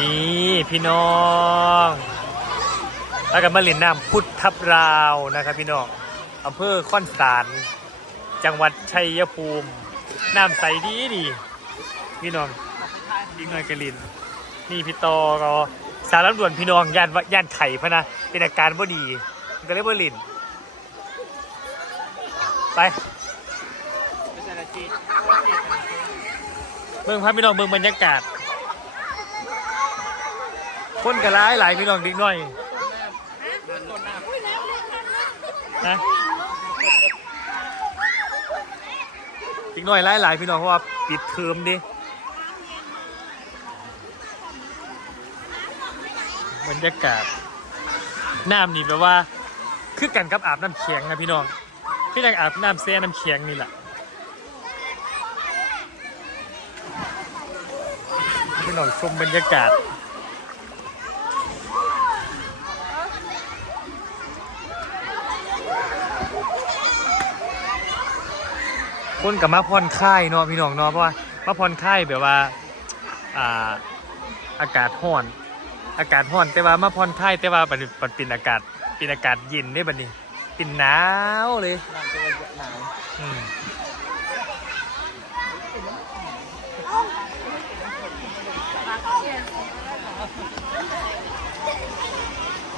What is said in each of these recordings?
นี่พี่น้องแล้วกันมาเล่นน้ำพุทธทับราวนะครับพี่น้องอำเภอค่อนสาร จังหวัดชัยภูมิ น้ำใสดีดีพี่น้องดีหน่อยกะลิน นี่พี่ตอก็สารด่วนพี่น้องย่านย่านไข่พะนะ เป็นอาการบ่ดีก็เลยบ่ลิน ไปเบิ่งพาพี่น้องเบิ่งบรรยากาศ คนกระไรหลายพี่น้องดิกหน่อยนะดิกหน่อยหลายหลายพี่น้องเพราะว่าปิดเทอมดิบรรยากาศน้ำนี่แปลว่า คือกันกับอาบน้ำแข็งนะพี่น้องที่แรกอาบน้ำแซ่น้ำแข็งนี่แหละพี่น้องชมบรรยากาศ คนกับมาผ่อนคลายเนาะพี่น้องเนาะเพราะว่ามาผ่อนคลายแบบว่าอ่าอากาศร้อน อากาศร้อนแต่ว่ามาผ่อนคลายแต่ว่ามันมันเป็นอากาศเป็นอากาศเย็นได้บัดนี้เป็นหนาวเลยหนาวอืม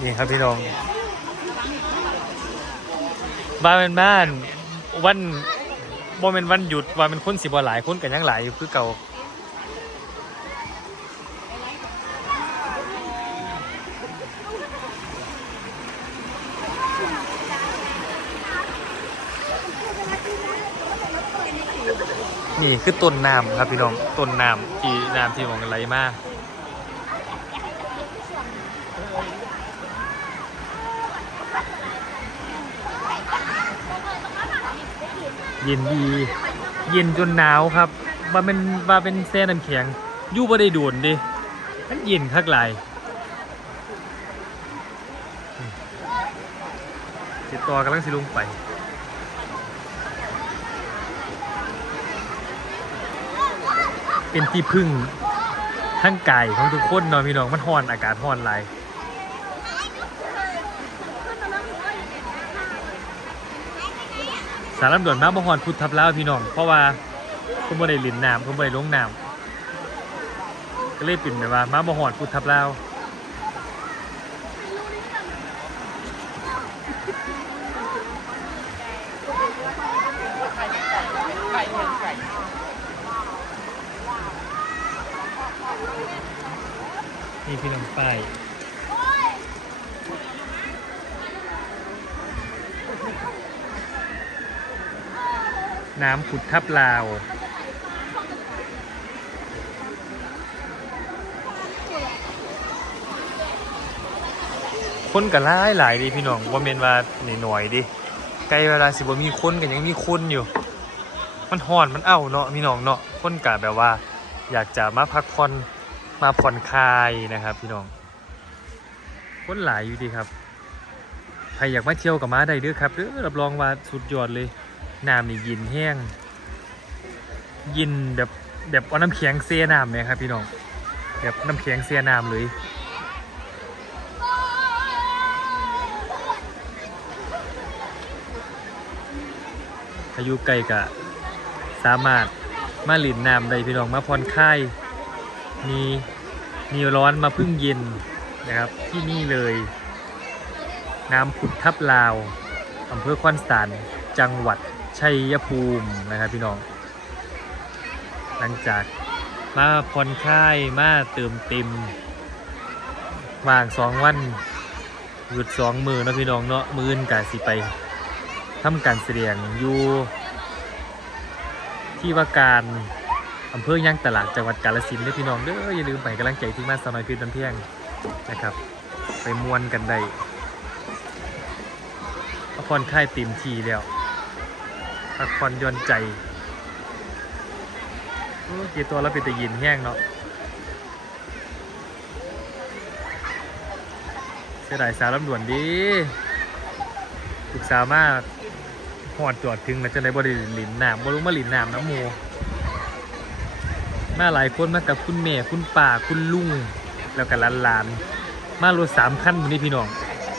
นี่ครับพี่น้องบ้านเป็นบ้านวัน บ่เป็นวันหยุดว่าเป็นคนสิบ่หลายคนกันยังหลายอยู่คือเก่านี่คือต้นน้ำครับพี่น้องต้นน้ำที่น้ำที่มองไหลมาก เย็นดี เย็นจนหนาวครับว่าเป็นว่าเป็นแซ่น้ำแข็งยู่บ่ได้โดนดิมันเย็นคักหลายติดต่อกำลังสิลงไปเป็นที่พึ่งทั้งกายของทุกคนเนาะพี่น้องมันฮ้อนอากาศฮ้อนหลาย สารลำด่วนมาบ่ฮอนพุทธทับแล้วพี่น้อง เพราะว่าเพิ่นบ่ได้ลินน้ำเพิ่นบ่ได้ลงน้ำก็เลยเป็นแบบว่ามาบ่ฮอนพุทธทับแล้วนี่พี่น้องป้าย น้ำขุดทับลาว คนกันหลายหลายดิพี่น้องว่าเมนว่าหน่อยๆดิใกล้เวลาสิบ่มีคนกันยังมีคนอยู่ มันห่อนมันเอ้าเนาะพี่น้องเนาะคนกะแบบว่า อยากจะมาพักผ่อนมาผ่อนคลายนะครับ พี่น้อง คนหลายอยู่ดีครับใครอยากมาเที่ยวกับมาได้เด้อครับเด้อรับรองว่าสุดยอดเลย น้ำนี่ยินแห้ง ยินแบบแบบเอาน้ำแข็งเสียน้ำเนี่ยครับ พี่น้องแบบน้ำแข็งเสียน้ำเลยอายุไกลกะสามารถมาหลินน้ำได้พี่น้องมาผ่อนคลายมีมีร้อนมาพึ่งเย็นนะครับที่นี่เลย น้ำผุดทับลาวอำเภอควนสานจังหวัด ชัยภูมินะครับพี่น้อง หลังจากมาผ่อนคลายมาเติมเต็มว่างสองวันหยุดสองมือนะพี่น้องเนาะมือนกาสิไปทำการเสียงอยู่ ที่ว่าการอำเภอย่างตลาดจังหวัดกาฬสินธุ์เด้อพี่น้องเด้ออย่าลืมไปกำลังใจที่มาสาวน้อยคือตำเที่ยงนะครับ ไปมวนกันได้พักผ่อนคลายเต็มทีแล้ว พักผ่อนหย่อนใจกี่ตัวแล้วป็นแต่ยินแห้งเนาะเสียดายสารลำด่วนดีศึกษามากหอดจอดถึงแล้วจะได้บริลินน้ำบรู้มาลินน้ำน้ำมูมาหลายคนมากับคุณแม่คุณป่าคุณลุง แล้วก็หลานๆมารถสามคันวันนี้พี่น้อง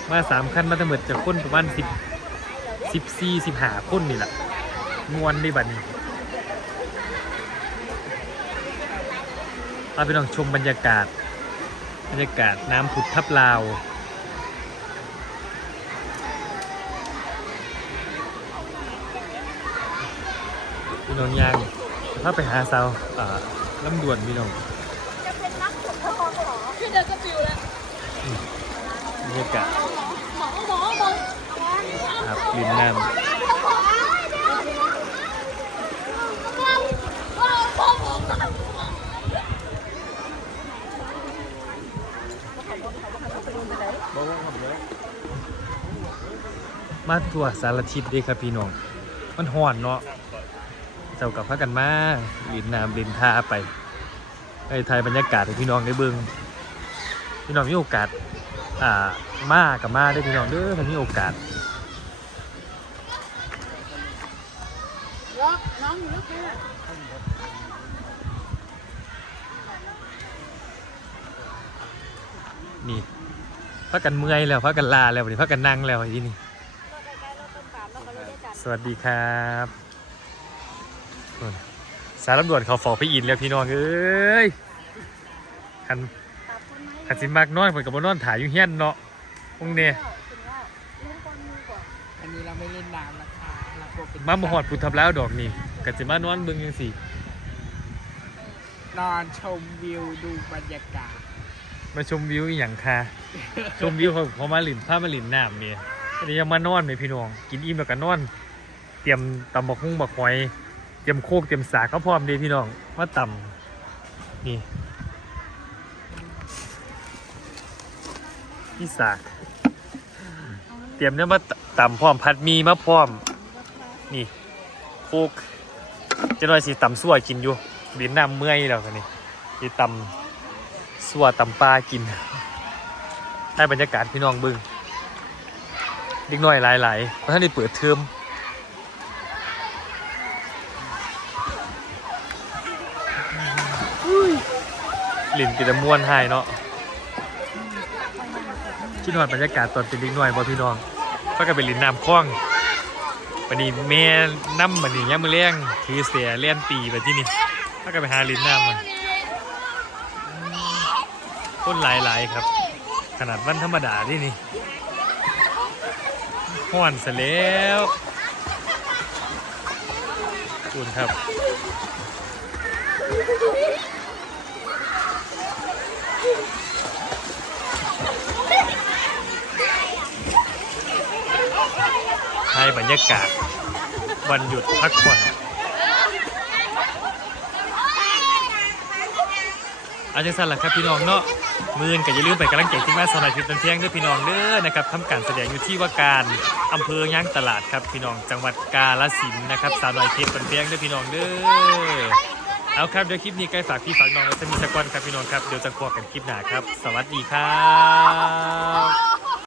มาสามคันมาทั้งหมดจะคนประมาณสิบสิบสี่สิบห้าคนนี่แหละ มวนได้บัดนี้เอาไปลองชมบรรยากาศ บรรยากาศน้ำผุดทับลาวพี่น้องยางถ้าไปหาสาวอ่าลำดวนพี่น้องจะเป็นนักขุดทองเหรอพี่เดินก็ฟิวแล้วบรรยากาศหมอหมอหมอครับริมน้ำ มาทั่วสารทิศเด้ครับพี่น้อง มันห่อนเนาะเจ้ากับพากันมาลินน้ำลินท่าไปไปถ่ายบรรยากาศให้พี่น้องได้เบิ่งพี่น้องมีโอกาส อ่า มากับมาได้พี่น้องเด้อถ้ามีโอกาสน้องอยู่ลึกเลยนี่ พักกันเมื่อยแล้วพักกันลาแล้ววันนี้พักกันนั่งแล้วไอ้ที่นี่สวัสดีครับนู่นสารตำรวจเขาฟอกพี่อินแล้วพี่น้องเอ้ยคันคันสิมากน้อยเหมือนกับนอนถ่ายอยู่เฮียนเนาะพวกเนี่ยอันนี้เราไม่เล่นน้ำนะคะเรากลัวเป็นมามาหอดพุทธับแล้วดอกนี่กันสิมานอนเบิ่งยังสินอนชมวิวดูบรรยากาศ มาชมวิวอีหยังค่ะ ชมวิวขาเขามาหลินผ้ามาหลินน้ำเนี่ยอันนี้ยังมานอนไหมพี่น้อง กินอิ่มแล้วก็นอน เตรียมตำบักหุ่งบักหอย เตรียมโคกเตรียมสากเขาพร้อมดีพี่น้องว่าตำนี่พี่สาก เตรียมเนี่ยมาตำพร้อมพัดมีมาพร้อม นี่โคกเจะน้อยสิตำซั่วกินอยู่บินน้ำเมื่อยแล้วกันนี่สิตำ ซั่วตำปลากินให้บรรยากาศพี่น้องบึงเด็กน้อยหลายๆเพราะท่านได้เปิดเทอมหลินกินม้วนให้เนาะคิดหอดบรรยากาศตอนเป็นเด็กน้อยบ่พี่น้องก็กันเป็นหลินน้ำคล้องวันนี้แม่น้ำมันนี่ย่ามือเลี้ยงถือเสียเลี้ยนตีไปที่นี่ก็กันไปหาหลินน้ำมัน คนหลายๆครับ ขนาดวันธรรมดาที่นี่ห้อนเสยแล้วคุณครับให้บรรยากาศวันหยุดพักผ่อนอาจารย์สันล่ะครับพี่น้องเนาะ มือนก็อย่าลืมไปกำลังใจที่มาสนายคลิปตันเที่ยงด้วยพี่น้องเด้อนะครับทำการแสดงอยู่ที่ว่าการอำเภอย่างตลาดครับพี่น้องจังหวัดกาฬสินธุ์นะครับสาวน้อยเพชรตันเที่ยงด้วยพี่น้องเด้อเอาครับเดี๋ยวคลิปนี้ใกล้ฝากพี่ฝากน้องไว้สมีสกอนครับพี่น้องครับเดี๋ยวจะพบกันคลิปหน้าครับ สวัสดีครับ